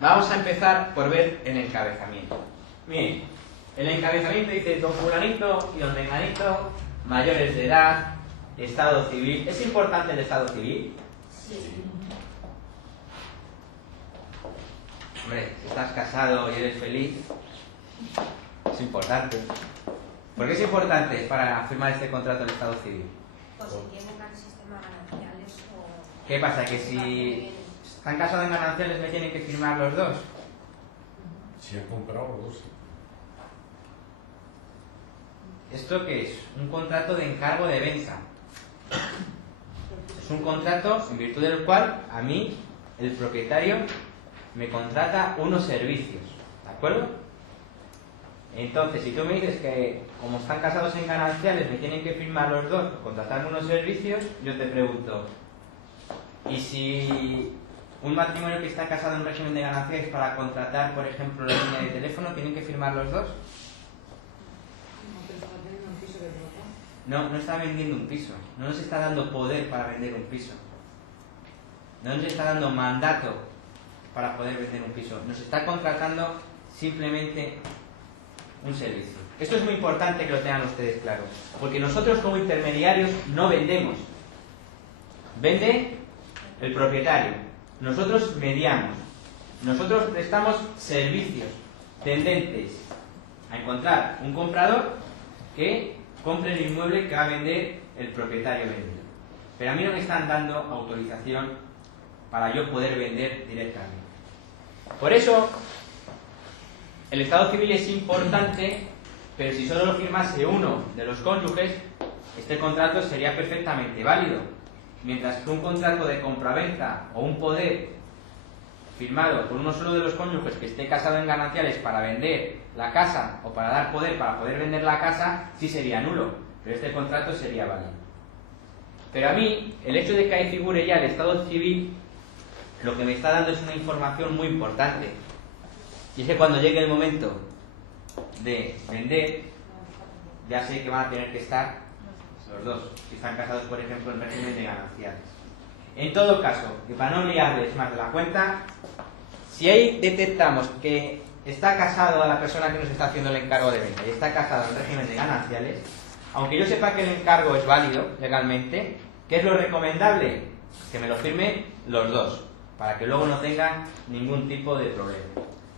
Vamos a empezar por ver el encabezamiento. Bien, el encabezamiento dice: don fulanito y don menganito, mayores de edad, estado civil. ¿Es importante el estado civil? Sí. Hombre, si estás casado y eres feliz, es importante. ¿Por qué es importante para firmar este contrato del estado civil? Pues si tienen el sistema gananciales o... ¿Qué pasa? ¿Que si están casados en gananciales me tienen que firmar los dos? Si han comprado los dos, sí. ¿Esto qué es? Un contrato de encargo de venta. Es un contrato en virtud del cual a mí, el propietario, me contrata unos servicios. ¿De acuerdo? Entonces, si tú me dices que como están casados en gananciales me tienen que firmar los dos por contratarme unos servicios, yo te pregunto, ¿y si un matrimonio que está casado en régimen de gananciales para contratar, por ejemplo, la línea de teléfono, tienen que firmar los dos? No, no está vendiendo un piso. No nos está dando poder para vender un piso. No nos está dando mandato para poder vender un piso. Nos está contratando simplemente un servicio. Esto es muy importante que lo tengan ustedes claro, porque nosotros como intermediarios no vendemos. Vende el propietario. Nosotros mediamos. Nosotros prestamos servicios tendentes a encontrar un comprador que compre el inmueble que va a vender el propietario vendido. Pero a mí no me están dando autorización para yo poder vender directamente. Por eso, el estado civil es importante, pero si solo lo firmase uno de los cónyuges, este contrato sería perfectamente válido. Mientras que un contrato de compraventa o un poder firmado por uno solo de los cónyuges que esté casado en gananciales para vender la casa o para dar poder para poder vender la casa, sí sería nulo, pero este contrato sería válido. Pero a mí, el hecho de que ahí figure ya el estado civil, lo que me está dando es una información muy importante. Y es que cuando llegue el momento de vender, ya sé que van a tener que estar los dos, si están casados, por ejemplo, en régimen de gananciales. En todo caso, y para no liarles más de la cuenta, si ahí detectamos que está casado a la persona que nos está haciendo el encargo de venta y está casado en régimen de gananciales, aunque yo sepa que el encargo es válido legalmente, ¿qué es lo recomendable? Que me lo firmen los dos, para que luego no tengan ningún tipo de problema.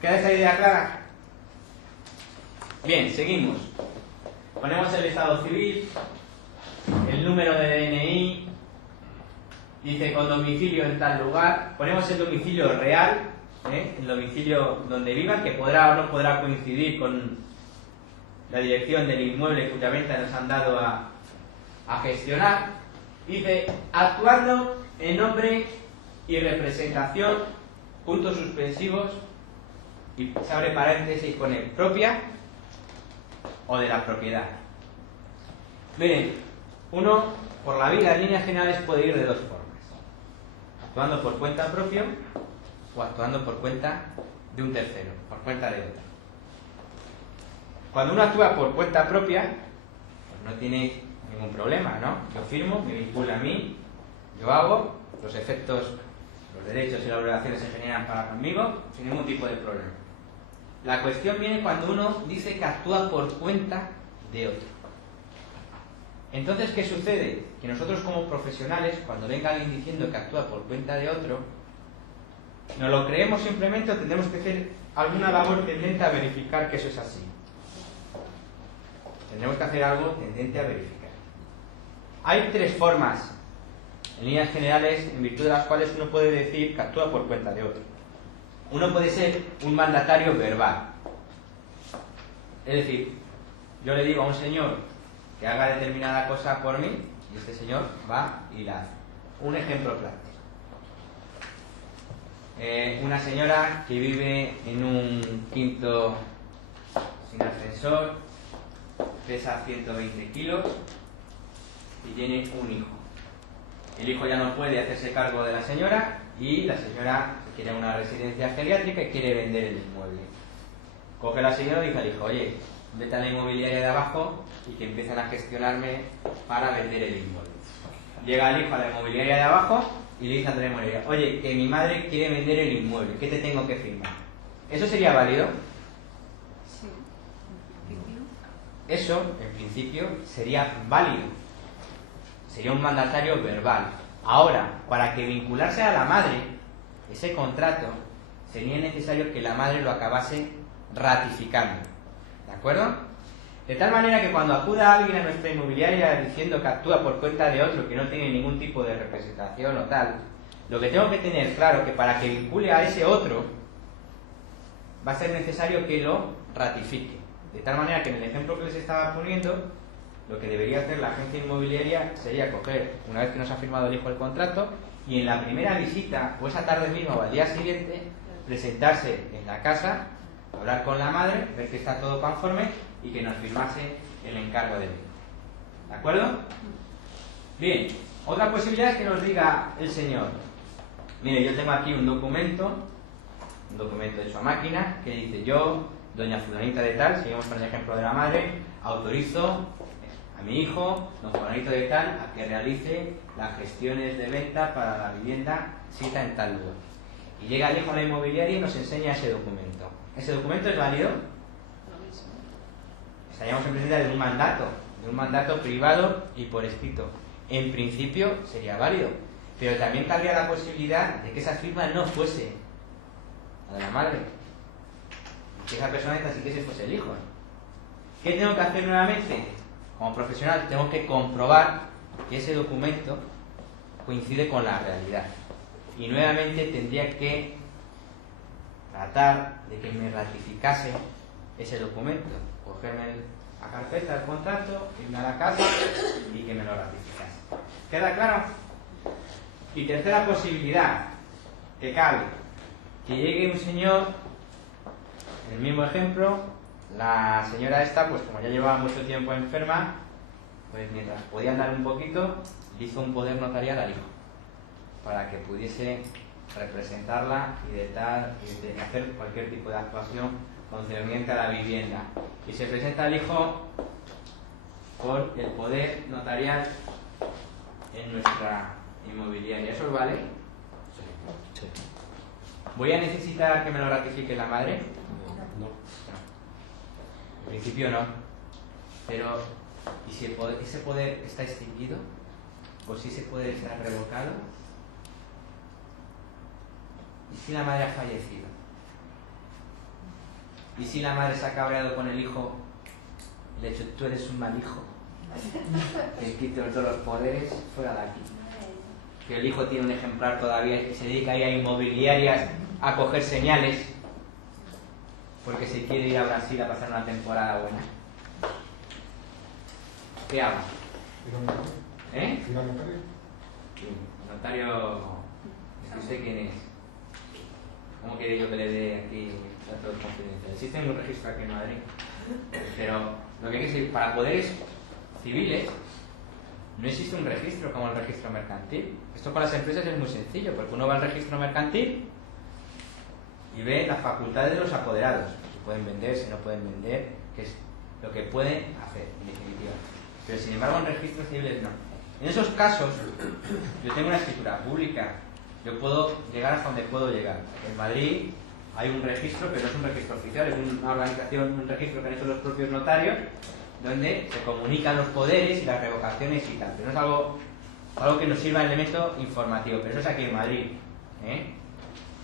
¿Queda esa idea clara? Bien, seguimos. Ponemos el estado civil, el número de DNI, dice con domicilio en tal lugar, ponemos el domicilio real, el domicilio donde vivan, que podrá o no podrá coincidir con la dirección del inmueble cuya venta nos han dado a gestionar. Dice, actuando en nombre y representación, puntos suspensivos, y se abre paréntesis y pone propia o de la propiedad. Miren, uno por la vida en líneas generales puede ir de dos formas: actuando por cuenta propia o actuando por cuenta de un tercero, por cuenta de otro. Cuando uno actúa por cuenta propia, pues no tiene ningún problema, ¿no? Yo firmo, me vincula a mí, yo hago, los efectos, los derechos y las obligaciones se generan para conmigo, sin ningún tipo de problema. La cuestión viene cuando uno dice que actúa por cuenta de otro. Entonces, ¿qué sucede? Que nosotros como profesionales, cuando venga alguien diciendo que actúa por cuenta de otro, ¿nos lo creemos simplemente o tendremos que hacer alguna labor tendente a verificar que eso es así? Tendremos que hacer algo tendente a verificar. Hay tres formas, en líneas generales, en virtud de las cuales uno puede decir que actúa por cuenta de otro. Uno puede ser un mandatario verbal. Es decir, yo le digo a un señor que haga determinada cosa por mí y este señor va y la hace. Un ejemplo práctico. Una señora que vive en un quinto sin ascensor, pesa 120 kilos y tiene un hijo. El hijo ya no puede hacerse cargo de la señora y la señora quiere una residencia geriátrica y quiere vender el inmueble. Coge la señora y dice al hijo: oye, vete a la inmobiliaria de abajo y que empiecen a gestionarme para vender el inmueble. Llega el hijo a la inmobiliaria de abajo y le dice a la inmobiliaria, oye, que mi madre quiere vender el inmueble, ¿qué te tengo que firmar? ¿Eso sería válido? Sí, en principio. Eso, en principio, sería válido. Sería un mandatario verbal. Ahora, para que vinculase a la madre ese contrato, sería necesario que la madre lo acabase ratificando. ¿De acuerdo? De tal manera que cuando acuda alguien a nuestra inmobiliaria diciendo que actúa por cuenta de otro, que no tiene ningún tipo de representación o tal, lo que tengo que tener claro que para que vincule a ese otro, va a ser necesario que lo ratifique. De tal manera que en el ejemplo que les estaba poniendo, lo que debería hacer la agencia inmobiliaria sería coger, una vez que nos ha firmado el hijo el contrato, y en la primera visita, o esa tarde misma o al día siguiente, presentarse en la casa, hablar con la madre, ver que está todo conforme y que nos firmase el encargo del hijo. ¿De acuerdo? Bien, otra posibilidad es que nos diga el señor, mire, yo tengo aquí un documento hecho a máquina, que dice yo, doña fulanita de tal, seguimos con el ejemplo de la madre, autorizo a mi hijo, don fulanito de tal, a que realice las gestiones de venta para la vivienda cita en tal lugar. Y llega el hijo a la inmobiliaria y nos enseña ese documento. ¿Ese documento es válido? Estaríamos en presencia de un mandato privado y por escrito. En principio sería válido, pero también cabría la posibilidad de que esa firma no fuese la de la madre, que esa persona sí que se fuese el hijo. ¿Qué tengo que hacer nuevamente? Como profesional tengo que comprobar que ese documento coincide con la realidad. Y nuevamente tendría que tratar de que me ratificase ese documento. Cogerme la carpeta del contrato, irme a la casa y que me lo ratificase. ¿Queda claro? Y tercera posibilidad que cabe, que llegue un señor, en el mismo ejemplo, la señora esta, pues como ya llevaba mucho tiempo enferma, pues mientras podía andar un poquito, le hizo un poder notarial al hijo, para que pudiese representarla y de hacer cualquier tipo de actuación concerniente a la vivienda. Y se presenta al hijo con el poder notarial en nuestra inmobiliaria. ¿Eso os vale? Sí. ¿Voy a necesitar que me lo ratifique la madre? No. En principio no. Pero, ¿y si ese poder está extinguido? ¿O si ese poder está revocado? ¿Y si la madre ha fallecido? ¿Y si la madre se ha cabreado con el hijo y le ha dicho, tú eres un mal hijo? Que quite todos los poderes fuera de aquí. Que el hijo tiene un ejemplar todavía y se dedica a ir a inmobiliarias a coger señales porque se quiere ir a Brasil a pasar una temporada buena. ¿Qué hago? ¿Eh? ¿Ir al notario? Sí, el notario... ¿Usted quién es? ¿Cómo quiere yo que le dé aquí datos confidenciales? Existe un registro aquí en Madrid, pero lo que hay que decir, para poderes civiles no existe un registro como el registro mercantil. Esto para las empresas es muy sencillo, porque uno va al registro mercantil y ve las facultades de los apoderados, si pueden vender, si no pueden vender, que es lo que pueden hacer, en definitiva. Pero sin embargo en registros civiles no. En esos casos, yo tengo una escritura pública, yo puedo llegar hasta donde puedo llegar. En Madrid hay un registro, pero no es un registro oficial, es una organización, un registro que han hecho los propios notarios, donde se comunican los poderes y las revocaciones y tal. Pero no es algo que nos sirva de elemento informativo, pero eso es aquí en Madrid.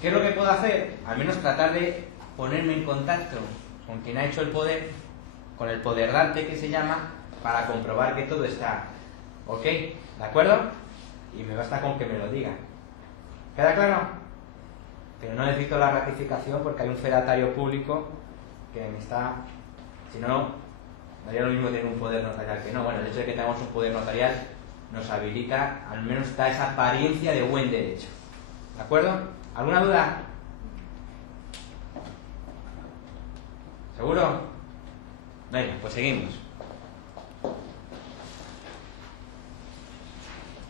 ¿Qué es lo que puedo hacer? Al menos tratar de ponerme en contacto con quien ha hecho el poder, con el poderdante que se llama, para comprobar que todo está ok, ¿de acuerdo? Y me basta con que me lo diga. ¿Queda claro? Pero no necesito la ratificación porque hay un fedatario público que me está... Si no, daría lo mismo tener un poder notarial que no. Bueno, el hecho de que tengamos un poder notarial nos habilita, al menos da esa apariencia de buen derecho. ¿De acuerdo? ¿Alguna duda? ¿Seguro? Venga, pues seguimos.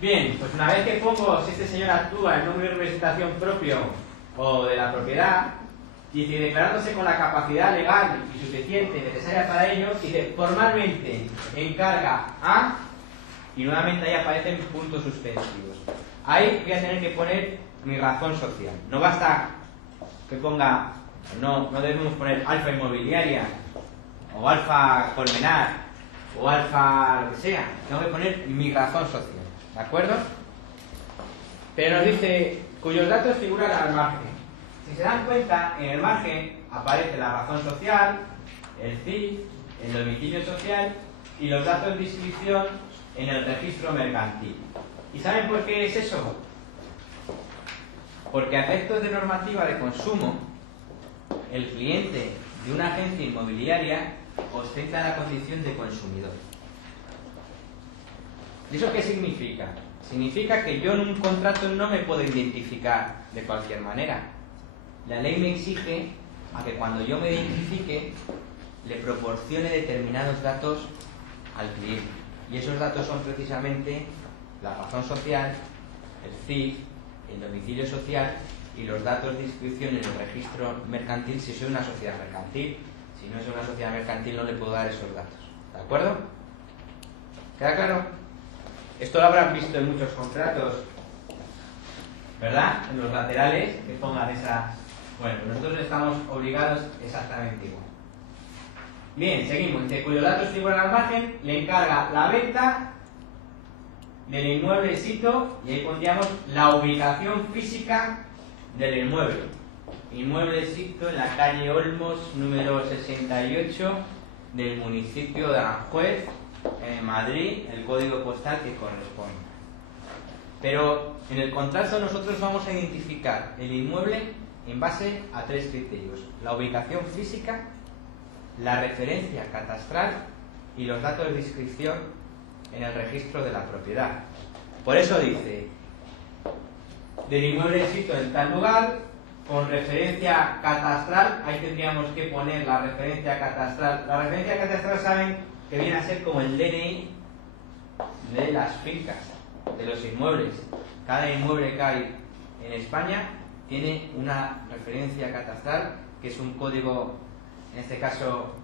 Bien, pues una vez que pongo si este señor actúa en nombre de representación propio o de la propiedad, dice, declarándose con la capacidad legal y suficiente necesaria para ello, dice, formalmente encarga a, y nuevamente ahí aparecen puntos suspensivos. Ahí voy a tener que poner mi razón social. No basta que ponga, no debemos poner alfa inmobiliaria, o alfa colmenar, o alfa lo que sea. Tengo que poner mi razón social, ¿de acuerdo? Pero nos dice, cuyos datos figuran al margen. Si se dan cuenta, en el margen aparece la razón social, el CIF, el domicilio social y los datos de inscripción en el registro mercantil. ¿Y saben por qué es eso? Porque a efectos de normativa de consumo, el cliente de una agencia inmobiliaria ostenta la condición de consumidor. ¿Y eso qué significa? Significa que yo en un contrato no me puedo identificar de cualquier manera. La ley me exige a que cuando yo me identifique le proporcione determinados datos al cliente. Y esos datos son precisamente la razón social, el CIF, el domicilio social y los datos de inscripción en el registro mercantil si soy una sociedad mercantil. Si no es una sociedad mercantil no le puedo dar esos datos. ¿De acuerdo? ¿Queda claro? Esto lo habrán visto en muchos contratos, ¿verdad? En los laterales que pongan esa... Bueno, nosotros estamos obligados exactamente igual. Bien, seguimos. De cuyos datos figuran al margen, le encarga la venta del inmueble sito y ahí pondríamos la ubicación física del inmueble. Inmueble sito en la calle Olmos, número 68 del municipio de Aranjuez, en Madrid, el código postal que corresponde. Pero en el contrato nosotros vamos a identificar el inmueble en base a 3 criterios: la ubicación física, la referencia catastral y los datos de inscripción en el registro de la propiedad. Por eso dice, del inmueble sito en tal lugar, con referencia catastral, ahí tendríamos que poner la referencia catastral. La referencia catastral saben que viene a ser como el DNI de las fincas, de los inmuebles. Cada inmueble que hay en España tiene una referencia catastral, que es un código, en este caso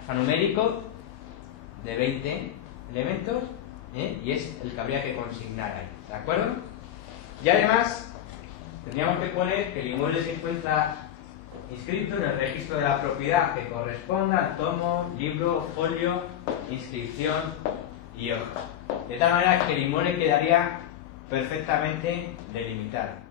alfanumérico, de 20 elementos, y es el que habría que consignar ahí, ¿de acuerdo? Y además tendríamos que poner que el inmueble se encuentra inscrito en el registro de la propiedad que corresponda al tomo, libro, folio, inscripción y hoja. De tal manera que el inmueble quedaría perfectamente delimitado.